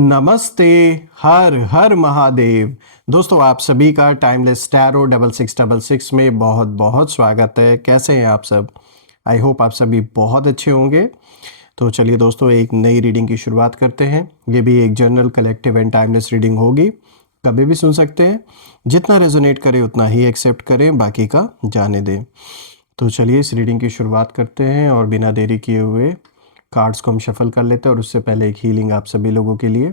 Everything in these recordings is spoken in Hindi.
नमस्ते। हर हर महादेव। दोस्तों, आप सभी का टाइमलेस टैरो 6666 में बहुत बहुत स्वागत है। कैसे हैं आप सब? आई होप आप सभी बहुत अच्छे होंगे। तो चलिए दोस्तों, एक नई रीडिंग की शुरुआत करते हैं। ये भी एक general, collective and timeless reading होगी। कभी भी सुन सकते हैं। जितना रेजोनेट करे उतना ही एक्सेप्ट करें, बाकी का जाने दें। तो चलिए इस रीडिंग की शुरुआत करते हैं और बिना देरी किए हुए कार्ड्स को हम शफल कर लेते हैं। और उससे पहले एक हीलिंग आप सभी लोगों के लिए।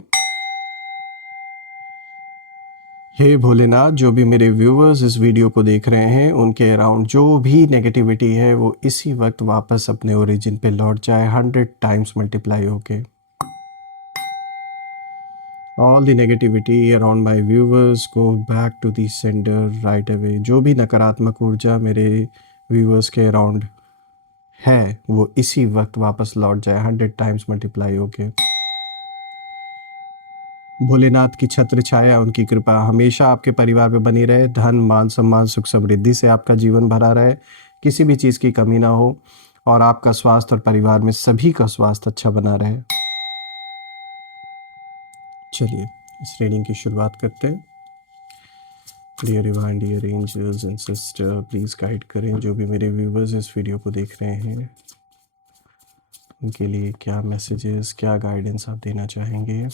हे भोलेनाथ, जो भी मेरे व्यूअर्स इस वीडियो को देख रहे हैं, उनके अराउंड जो भी नेगेटिविटी है वो इसी वक्त वापस अपने ओरिजिन पे लौट जाए, 100 टाइम्स मल्टीप्लाई होके। All the negativity around my viewers go back to the center right away. जो भी नकारात्मक ऊर्जा मेरे व्यूअर्स के अराउंड है वो इसी वक्त वापस लौट जाए, 100 टाइम्स मल्टीप्लाई होके। भोलेनाथ की छत्र छाया, उनकी कृपा हमेशा आपके परिवार में बनी रहे। धन, मान, सम्मान, सुख, समृद्धि से आपका जीवन भरा रहे। किसी भी चीज़ की कमी ना हो और आपका स्वास्थ्य और परिवार में सभी का स्वास्थ्य अच्छा बना रहे। चलिए इस रीडिंग की शुरुआत करते हैं। Dear divine, dear angels and sister, please guide करें जो भी मेरे व्यूवर्स इस वीडियो को देख रहे हैं, उनके लिए क्या मैसेजेस, क्या गाइडेंस आप देना चाहेंगे।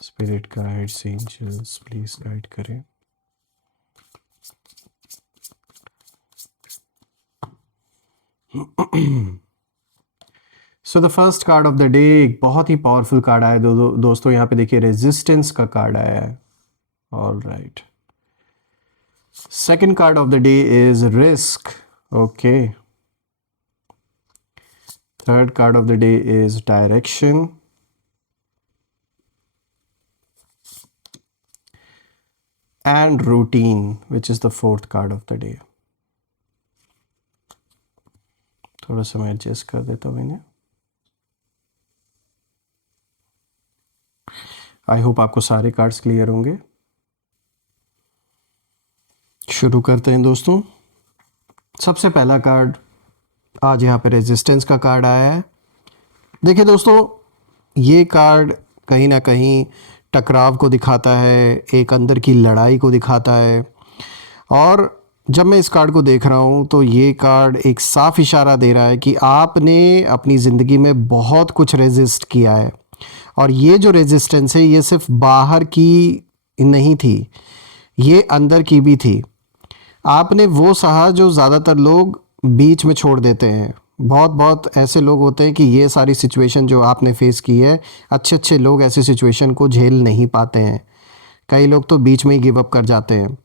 Spirit guides, angels, please guide करें। So the first card of the day एक बहुत ही पावरफुल कार्ड आया दोस्तों। यहाँ पे देखिए रेजिस्टेंस का कार्ड आया है। All right. Second card of the day is risk. Okay. Third card of the day is direction. And routine, which is the fourth card of the day. थोड़ा सा मैं एडजस्ट कर देता हूँ इन्हें। आई होप आपको सारे कार्ड्स क्लियर होंगे। शुरू करते हैं दोस्तों। सबसे पहला कार्ड आज यहाँ पे रेजिस्टेंस का कार्ड आया है। देखिए दोस्तों, ये कार्ड कहीं ना कहीं टकराव को दिखाता है, एक अंदर की लड़ाई को दिखाता है। और जब मैं इस कार्ड को देख रहा हूँ तो ये कार्ड एक साफ इशारा दे रहा है कि आपने अपनी ज़िंदगी में बहुत कुछ रेजिस्ट किया है। और ये जो रेजिस्टेंस है ये सिर्फ बाहर की नहीं थी, ये अंदर की भी थी। आपने वो सहा जो ज़्यादातर लोग बीच में छोड़ देते हैं। बहुत बहुत ऐसे लोग होते हैं कि ये सारी सिचुएशन जो आपने फेस की है, अच्छे अच्छे लोग ऐसी सिचुएशन को झेल नहीं पाते हैं। कई लोग तो बीच में ही गिव अप कर जाते हैं।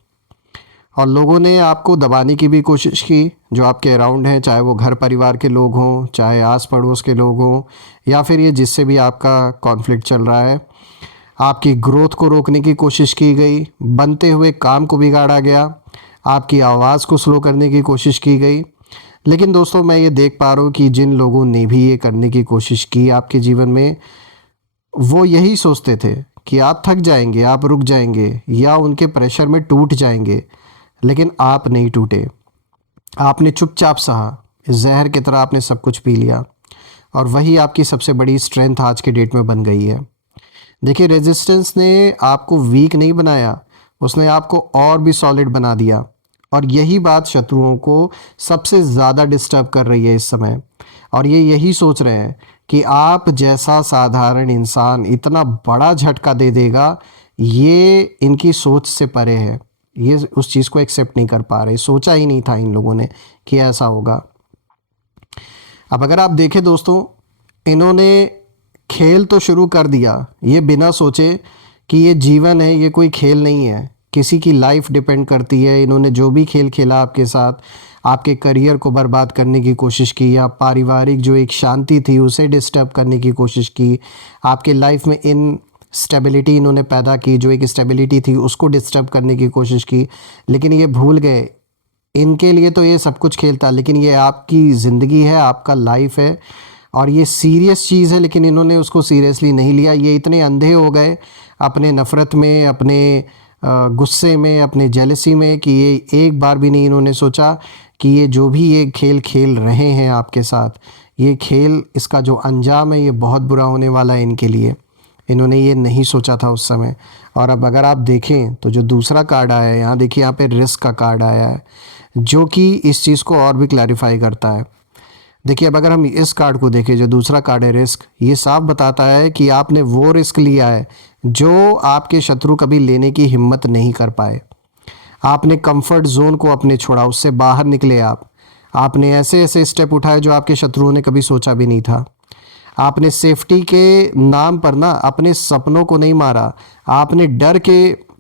और लोगों ने आपको दबाने की भी कोशिश की, जो आपके अराउंड हैं, चाहे वो घर परिवार के लोग हों, चाहे आस पड़ोस के लोग हों, या फिर ये जिससे भी आपका कॉन्फ्लिक्ट चल रहा है। आपकी ग्रोथ को रोकने की कोशिश की गई, बनते हुए काम को बिगाड़ा गया, आपकी आवाज़ को स्लो करने की कोशिश की गई। लेकिन दोस्तों, मैं ये देख पा रहा हूँ कि जिन लोगों ने भी ये करने की कोशिश की आपके जीवन में, वो यही सोचते थे कि आप थक जाएंगे, आप रुक जाएंगे, या उनके प्रेशर में टूट जाएंगे। लेकिन आप नहीं टूटे। आपने चुपचाप सहा, जहर की तरह आपने सब कुछ पी लिया। और वही आपकी सबसे बड़ी स्ट्रेंथ आज के डेट में बन गई है। देखिए, रेजिस्टेंस ने आपको वीक नहीं बनाया, उसने आपको और भी सॉलिड बना दिया। और यही बात शत्रुओं को सबसे ज़्यादा डिस्टर्ब कर रही है इस समय। और ये यही सोच रहे हैं कि आप जैसा साधारण इंसान इतना बड़ा झटका दे देगा, ये इनकी सोच से परे है। ये उस चीज़ को एक्सेप्ट नहीं कर पा रहे। सोचा ही नहीं था इन लोगों ने कि ऐसा होगा। अब अगर आप देखें दोस्तों, इन्होंने खेल तो शुरू कर दिया, ये बिना सोचे कि ये जीवन है, ये कोई खेल नहीं है, किसी की लाइफ डिपेंड करती है। इन्होंने जो भी खेल खेला आपके साथ, आपके करियर को बर्बाद करने की कोशिश की, या पारिवारिक जो एक शांति थी उसे डिस्टर्ब करने की कोशिश की, आपके लाइफ में इन स्टेबिलिटी इन्होंने पैदा की, जो एक स्टेबिलिटी थी उसको डिस्टर्ब करने की कोशिश की। लेकिन ये भूल गए, इनके लिए तो ये सब कुछ खेल था, लेकिन ये आपकी ज़िंदगी है, आपका लाइफ है, और ये सीरियस चीज़ है। लेकिन इन्होंने उसको सीरियसली नहीं लिया। ये इतने अंधे हो गए अपने नफ़रत में, अपने गुस्से में, अपने जेलसी में, कि ये एक बार भी नहीं इन्होंने सोचा कि ये जो भी ये खेल खेल रहे हैं आपके साथ, ये खेल, इसका जो अंजाम है ये बहुत बुरा होने वाला है इनके लिए। इन्होंने ये नहीं सोचा था उस समय। और अब अगर आप देखें तो जो दूसरा कार्ड आया है, यहाँ देखिए यहाँ पे रिस्क का कार्ड आया है, जो कि इस चीज़ को और भी क्लैरिफाई करता है। देखिए अब अगर हम इस कार्ड को देखें, जो दूसरा कार्ड है रिस्क, ये साफ बताता है कि आपने वो रिस्क लिया है जो आपके शत्रु कभी लेने की हिम्मत नहीं कर पाए। आपने कंफर्ट जोन को अपने छोड़ा, उससे बाहर निकले आपने ऐसे ऐसे स्टेप उठाए जो आपके शत्रुओं ने कभी सोचा भी नहीं था। आपने सेफ्टी के नाम पर ना अपने सपनों को नहीं मारा, आपने डर के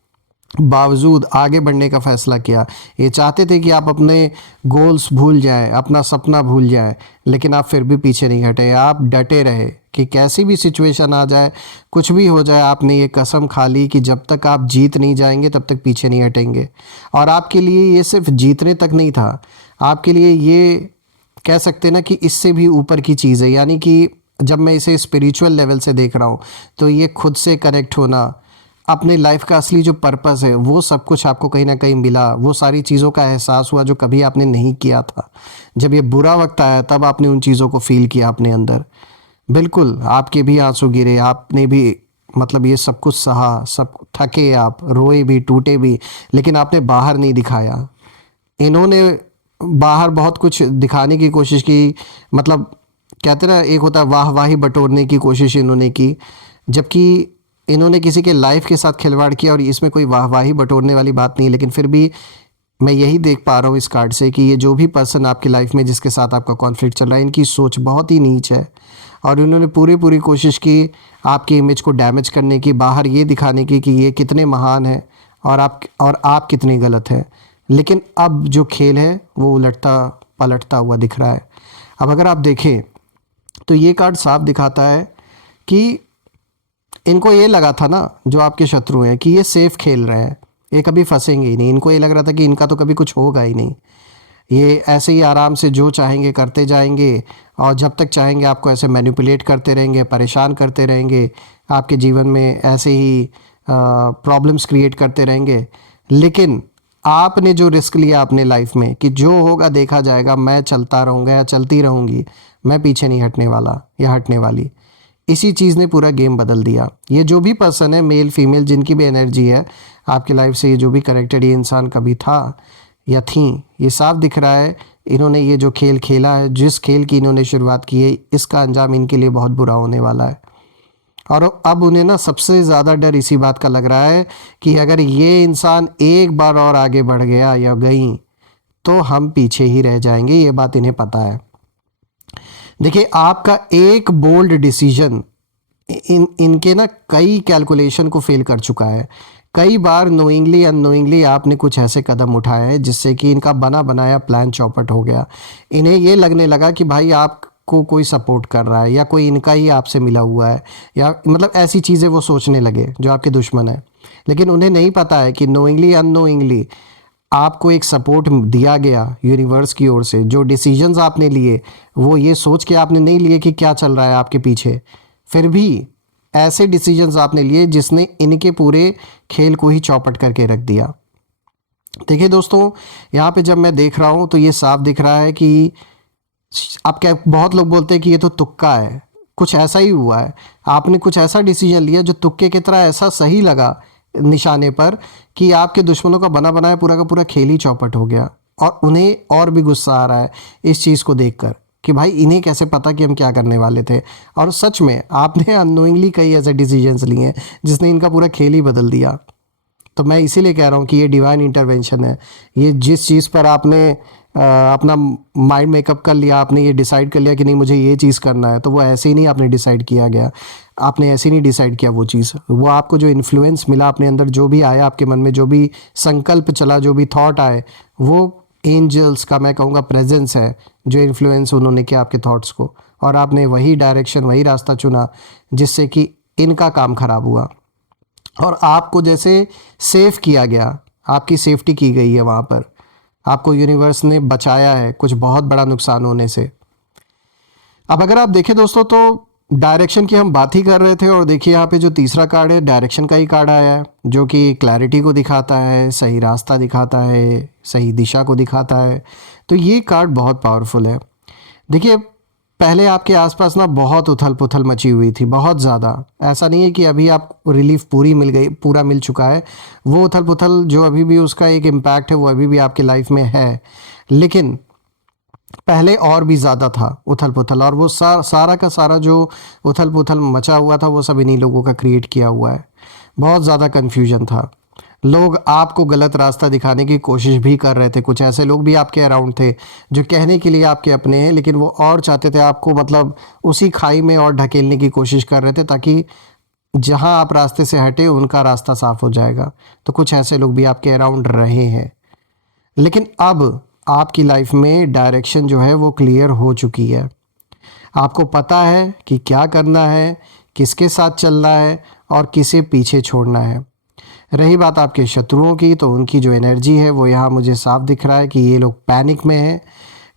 बावजूद आगे बढ़ने का फैसला किया। ये चाहते थे कि आप अपने गोल्स भूल जाएं, अपना सपना भूल जाएं, लेकिन आप फिर भी पीछे नहीं हटे। आप डटे रहे कि कैसी भी सिचुएशन आ जाए, कुछ भी हो जाए, आपने ये कसम खा ली कि जब तक आप जीत नहीं जाएंगे तब तक पीछे नहीं हटेंगे। और आपके लिए ये सिर्फ जीतने तक नहीं था, आपके लिए ये कह सकते ना कि इससे भी ऊपर की चीज़ है। यानी कि जब मैं इसे स्पिरिचुअल लेवल से देख रहा हूँ तो ये खुद से कनेक्ट होना, अपने लाइफ का असली जो पर्पस है वो सब कुछ आपको कहीं ना कहीं मिला। वो सारी चीज़ों का एहसास हुआ जो कभी आपने नहीं किया था। जब ये बुरा वक्त आया तब आपने उन चीज़ों को फील किया अपने अंदर। बिल्कुल आपके भी आंसू गिरे, आपने भी मतलब ये सब कुछ सहा, सब थके, आप रोए भी, टूटे भी, लेकिन आपने बाहर नहीं दिखाया। इन्होंने बाहर बहुत कुछ दिखाने की कोशिश की, मतलब कहते ना एक होता है वाहवाही बटोरने की कोशिश इन्होंने की, जबकि इन्होंने किसी के लाइफ के साथ खिलवाड़ किया। और इसमें कोई वाहवाही बटोरने वाली बात नहीं, लेकिन फिर भी मैं यही देख पा रहा हूँ इस कार्ड से कि ये जो भी पर्सन आपकी लाइफ में जिसके साथ आपका कॉन्फ्लिक्ट चल रहा है, इनकी सोच बहुत ही नीच है। और इन्होंने पूरी पूरी कोशिश की आपकी इमेज को डैमेज करने की, बाहर ये दिखाने की कि ये कितने महान हैं और आप कितनी गलत हैं। लेकिन अब जो खेल है वो उलटता पलटता हुआ दिख रहा है। अब अगर आप देखें तो ये कार्ड साफ दिखाता है कि इनको ये लगा था ना, जो आपके शत्रु हैं, कि ये सेफ खेल रहे हैं, ये कभी फंसेंगे ही नहीं। इनको ये लग रहा था कि इनका तो कभी कुछ होगा ही नहीं, ये ऐसे ही आराम से जो चाहेंगे करते जाएंगे और जब तक चाहेंगे आपको ऐसे मैनिपुलेट करते रहेंगे, परेशान करते रहेंगे, आपके जीवन में ऐसे ही प्रॉब्लम्स क्रिएट करते रहेंगे। लेकिन आपने जो रिस्क लिया अपने लाइफ में कि जो होगा देखा जाएगा, मैं चलता रहूँगा या चलती रहूँगी, मैं पीछे नहीं हटने वाला या हटने वाली, इसी चीज़ ने पूरा गेम बदल दिया। ये जो भी पर्सन है, मेल फीमेल, जिनकी भी एनर्जी है आपकी लाइफ से, ये जो भी कनेक्टेड ये इंसान कभी था या थी, ये साफ दिख रहा है इन्होंने ये जो खेल खेला है, जिस खेल की इन्होंने शुरुआत की है, इसका अंजाम इनके लिए बहुत बुरा होने वाला है। और अब उन्हें ना सबसे ज़्यादा डर इसी बात का लग रहा है कि अगर ये इंसान एक बार और आगे बढ़ गया या गई तो हम पीछे ही रह जाएंगे। ये बात इन्हें पता है। देखिए आपका एक बोल्ड डिसीजन इनके ना कई कैलकुलेशन को फेल कर चुका है। कई बार नोइंगली अननोइंगली आपने कुछ ऐसे कदम उठाए हैं जिससे कि इनका बना बनाया प्लान चौपट हो गया। इन्हें ये लगने लगा कि भाई आपको कोई सपोर्ट कर रहा है या कोई इनका ही आपसे मिला हुआ है, या मतलब ऐसी चीज़ें वो सोचने लगे जो आपके दुश्मन है। लेकिन उन्हें नहीं पता है कि नोइंगली अननोइंगली आपको एक सपोर्ट दिया गया यूनिवर्स की ओर से। जो डिसीजंस आपने लिए वो ये सोच के आपने नहीं लिए कि क्या चल रहा है आपके पीछे, फिर भी ऐसे डिसीजंस आपने लिए जिसने इनके पूरे खेल को ही चौपट करके रख दिया। देखिए दोस्तों, यहाँ पे जब मैं देख रहा हूँ तो ये साफ दिख रहा है कि आप क्या, बहुत लोग बोलते हैं कि ये तो तुक्का है, कुछ ऐसा ही हुआ है। आपने कुछ ऐसा डिसीजन लिया जो तुक्के की तरह ऐसा सही लगा निशाने पर कि आपके दुश्मनों का बना बनाया पूरा का पूरा खेल ही चौपट हो गया। और उन्हें और भी गुस्सा आ रहा है इस चीज़ को देखकर कि भाई इन्हें कैसे पता कि हम क्या करने वाले थे। और सच में आपने अननोइंगली कई ऐसे डिसीजंस लिए हैं जिसने इनका पूरा खेल ही बदल दिया। तो मैं इसीलिए कह रहा हूँ कि ये डिवाइन इंटरवेंशन है। ये जिस चीज़ पर आपने अपना माइंड मेकअप कर लिया, आपने ये डिसाइड कर लिया कि नहीं मुझे ये चीज़ करना है, तो वो ऐसे ही नहीं आपने डिसाइड किया गया, आपने ऐसे ही नहीं डिसाइड किया वो चीज़। वो आपको जो इन्फ्लुएंस मिला अपने अंदर, जो भी आया आपके मन में, जो भी संकल्प चला, जो भी थॉट आए, वो एंजल्स का मैं कहूँगा प्रेजेंस है जो इन्फ्लुएंस उन्होंने किया आपके थॉट्स को। और आपने वही डायरेक्शन, वही रास्ता चुना जिससे कि इनका काम खराब हुआ। और आपको जैसे सेफ किया गया, आपकी सेफ्टी की गई है वहाँ पर, आपको यूनिवर्स ने बचाया है कुछ बहुत बड़ा नुकसान होने से। अब अगर आप देखें दोस्तों तो डायरेक्शन की हम बात ही कर रहे थे, और देखिए यहाँ पे जो तीसरा कार्ड है डायरेक्शन का ही कार्ड आया है, जो कि क्लैरिटी को दिखाता है, सही रास्ता दिखाता है, सही दिशा को दिखाता है। तो ये कार्ड बहुत पावरफुल है। देखिए पहले आपके आसपास ना बहुत उथल पुथल मची हुई थी, बहुत ज़्यादा। ऐसा नहीं है कि अभी आप रिलीफ पूरी मिल गई, पूरा मिल चुका है। वो उथल पुथल जो अभी भी उसका एक इम्पैक्ट है वो अभी भी आपकी लाइफ में है, लेकिन पहले और भी ज़्यादा था उथल पुथल। और वो सारा का सारा जो उथल पुथल मचा हुआ था वो सब इन्हीं लोगों का क्रिएट किया हुआ है। बहुत ज़्यादा कन्फ्यूजन था। लोग आपको गलत रास्ता दिखाने की कोशिश भी कर रहे थे। कुछ ऐसे लोग भी आपके अराउंड थे जो कहने के लिए आपके अपने हैं, लेकिन वो और चाहते थे आपको मतलब उसी खाई में और ढकेलने की कोशिश कर रहे थे, ताकि जहां आप रास्ते से हटे उनका रास्ता साफ हो जाएगा। तो कुछ ऐसे लोग भी आपके अराउंड रहे हैं, लेकिन अब आपकी लाइफ में डायरेक्शन जो है वो क्लियर हो चुकी है। आपको पता है कि क्या करना है, किसके साथ चलना है और किसे पीछे छोड़ना है। रही बात आपके शत्रुओं की, तो उनकी जो एनर्जी है वो यहाँ मुझे साफ दिख रहा है कि ये लोग पैनिक में हैं,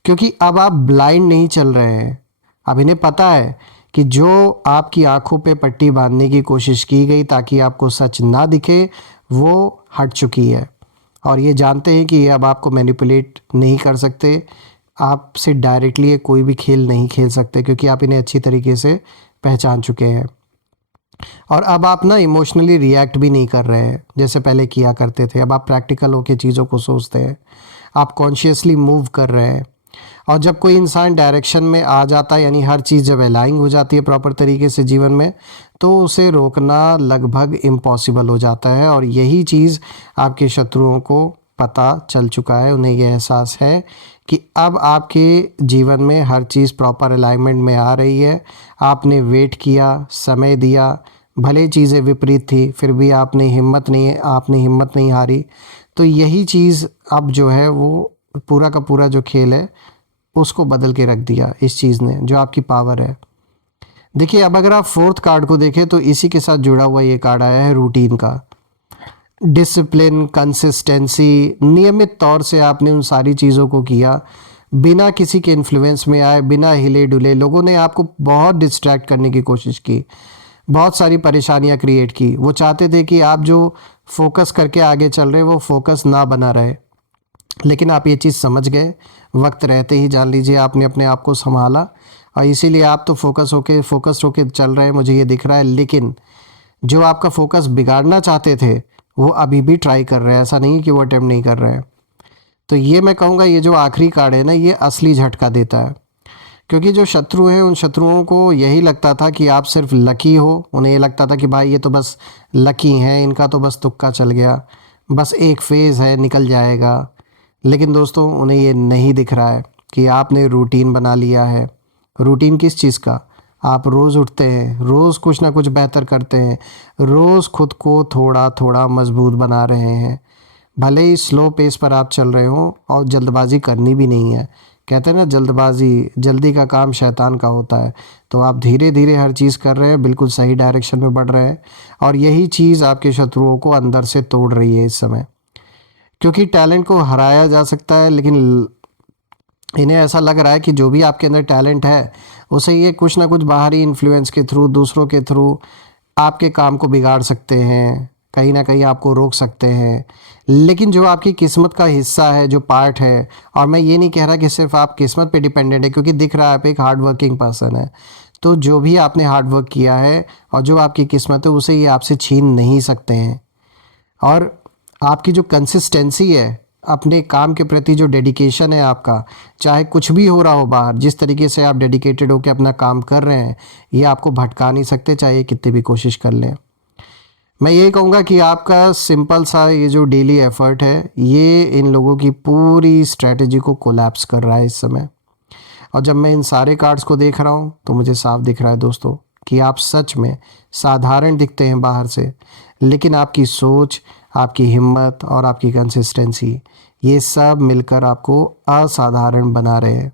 क्योंकि अब आप ब्लाइंड नहीं चल रहे हैं। अब इन्हें पता है कि जो आपकी आंखों पे पट्टी बांधने की कोशिश की गई ताकि आपको सच ना दिखे, वो हट चुकी है। और ये जानते हैं कि ये अब आपको मैनिपुलेट नहीं कर सकते, आपसे डायरेक्टली ये कोई भी खेल नहीं खेल सकते, क्योंकि आप इन्हें अच्छी तरीके से पहचान चुके हैं। और अब आप ना इमोशनली रिएक्ट भी नहीं कर रहे हैं जैसे पहले किया करते थे। अब आप प्रैक्टिकल होकर चीज़ों को सोचते हैं, आप कॉन्शियसली मूव कर रहे हैं। और जब कोई इंसान डायरेक्शन में आ जाता है, यानी हर चीज़ जब अलाइन हो जाती है प्रॉपर तरीके से जीवन में, तो उसे रोकना लगभग इम्पॉसिबल हो जाता है। और यही चीज़ आपके शत्रुओं को पता चल चुका है। उन्हें यह एहसास है कि अब आपके जीवन में हर चीज़ प्रॉपर अलाइनमेंट में आ रही है। आपने वेट किया, समय दिया, भले ही चीज़ें विपरीत थी, फिर भी आपने हिम्मत नहीं हारी। तो यही चीज़ अब जो है वो पूरा का पूरा जो खेल है उसको बदल के रख दिया इस चीज़ ने, जो आपकी पावर है। देखिए, अब अगर आप फोर्थ कार्ड को देखें तो इसी के साथ जुड़ा हुआ ये कार्ड आया है रूटीन का। डिसिप्लिन, कंसिस्टेंसी, नियमित तौर से आपने उन सारी चीज़ों को किया, बिना किसी के इन्फ्लुएंस में आए, बिना हिले डुले। लोगों ने आपको बहुत डिस्ट्रैक्ट करने की कोशिश की, बहुत सारी परेशानियां क्रिएट की। वो चाहते थे कि आप जो फोकस करके आगे चल रहे वो फोकस ना बना रहे, लेकिन आप ये चीज़ समझ गए। वक्त रहते ही जान लीजिए आपने अपने आप को संभाला, और इसीलिए आप तो फोकस होके चल रहे हैं, मुझे ये दिख रहा है। लेकिन जो आपका फोकस बिगाड़ना चाहते थे वो अभी भी ट्राई कर रहे हैं, ऐसा नहीं कि वो अटेम्प्ट नहीं कर रहे हैं। तो ये मैं कहूँगा, ये जो आखिरी कार्ड है ना, ये असली झटका देता है। क्योंकि जो शत्रु हैं, उन शत्रुओं को यही लगता था कि आप सिर्फ लकी हो। उन्हें ये लगता था कि भाई ये तो बस लकी हैं, इनका तो बस तुक्का चल गया, बस एक फेज़ है, निकल जाएगा। लेकिन दोस्तों, उन्हें ये नहीं दिख रहा है कि आपने रूटीन बना लिया है। रूटीन किस चीज़ का? आप रोज़ उठते हैं, रोज़ कुछ ना कुछ बेहतर करते हैं, रोज़ खुद को थोड़ा थोड़ा मजबूत बना रहे हैं। भले ही स्लो पेस पर आप चल रहे हो, और जल्दबाजी करनी भी नहीं है। कहते हैं ना, जल्दी का काम शैतान का होता है। तो आप धीरे धीरे हर चीज़ कर रहे हैं, बिल्कुल सही डायरेक्शन में बढ़ रहे हैं। और यही चीज़ आपके शत्रुओं को अंदर से तोड़ रही है इस समय। क्योंकि टैलेंट को हराया जा सकता है, लेकिन इन्हें ऐसा लग रहा है कि जो भी आपके अंदर टैलेंट है उसे ये कुछ ना कुछ बाहरी इन्फ्लुएंस के थ्रू, दूसरों के थ्रू आपके काम को बिगाड़ सकते हैं, कहीं ना कहीं आपको रोक सकते हैं। लेकिन जो आपकी किस्मत का हिस्सा है, जो पार्ट है, और मैं ये नहीं कह रहा कि सिर्फ आप किस्मत पे डिपेंडेंट है, क्योंकि दिख रहा है आप एक हार्ड वर्किंग पर्सन है। तो जो भी आपने हार्ड वर्क किया है और जो आपकी किस्मत है, उसे ये आपसे छीन नहीं सकते हैं। और आपकी जो कंसिस्टेंसी है, अपने काम के प्रति जो डेडिकेशन है आपका, चाहे कुछ भी हो रहा हो बाहर, जिस तरीके से आप डेडिकेटेड होकर अपना काम कर रहे हैं, ये आपको भटका नहीं सकते, चाहे कितनी भी कोशिश कर लें। मैं यही कहूँगा कि आपका सिंपल सा ये जो डेली एफर्ट है, ये इन लोगों की पूरी स्ट्रेटजी को कोलैप्स कर रहा है इस समय। और जब मैं इन सारे कार्ड्स को देख रहा हूँ तो मुझे साफ दिख रहा है दोस्तों कि आप सच में साधारण दिखते हैं बाहर से, लेकिन आपकी सोच, आपकी हिम्मत और आपकी कंसिस्टेंसी, ये सब मिलकर आपको असाधारण बना रहे हैं।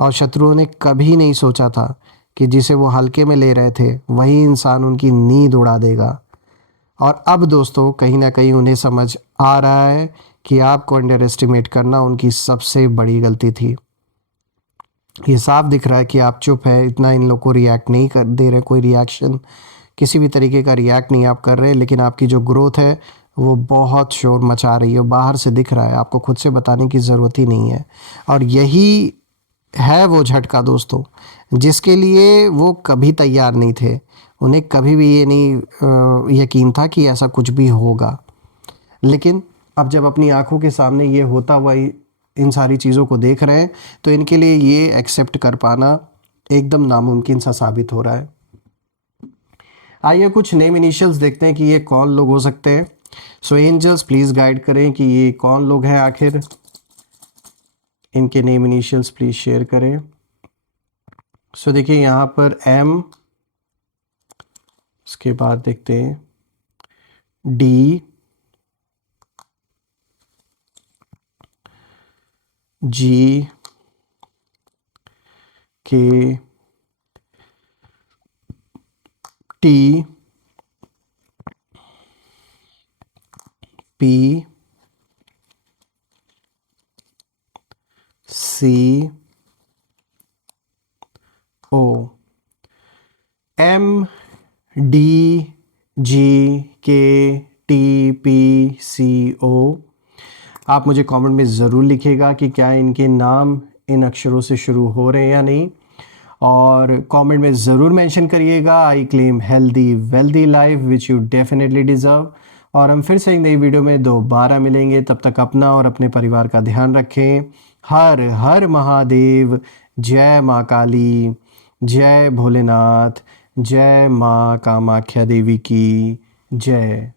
और शत्रुओं ने कभी नहीं सोचा था कि जिसे वो हल्के में ले रहे थे वही इंसान उनकी नींद उड़ा देगा। और अब दोस्तों, कहीं ना कहीं उन्हें समझ आ रहा है कि आपको अंडर एस्टिमेट करना उनकी सबसे बड़ी गलती थी। ये साफ दिख रहा है कि आप चुप है, इतना इन लोग को रिएक्ट नहीं कर दे रहे, कोई रिएक्शन, किसी भी तरीके का रिएक्ट नहीं आप कर रहे। लेकिन आपकी जो ग्रोथ है वो बहुत शोर मचा रही है, बाहर से दिख रहा है, आपको खुद से बताने की ज़रूरत ही नहीं है। और यही है वो झटका दोस्तों, जिसके लिए वो कभी तैयार नहीं थे। उन्हें कभी भी ये नहीं यकीन था कि ऐसा कुछ भी होगा। लेकिन अब जब अपनी आंखों के सामने ये होता हुआ इन सारी चीज़ों को देख रहे हैं, तो इनके लिए ये एक्सेप्ट कर पाना एकदम नामुमकिन सा साबित हो रहा है। आइए कुछ नेम इनिशियल्स देखते हैं कि ये कौन लोग हो सकते हैं। सो एंजल्स प्लीज़ गाइड करें कि ये कौन लोग हैं आखिर। इनके नेम इनिशियल्स प्लीज़ शेयर करें। सो देखिए यहाँ पर एम, उसके बाद देखते हैं डी, जी, के, टी, पी, सी, ओ। एम, डी, जी, के, टी, पी, सी, ओ। आप मुझे कमेंट में ज़रूर लिखिएगा कि क्या इनके नाम इन अक्षरों से शुरू हो रहे हैं या नहीं, और कमेंट में ज़रूर मेंशन करिएगा I claim healthy wealthy life which you definitely deserve. और हम फिर से एक नई वीडियो में दोबारा मिलेंगे, तब तक अपना और अपने परिवार का ध्यान रखें। हर हर महादेव। जय माँ काली, जय भोलेनाथ, जय माँ कामाख्या देवी की जय।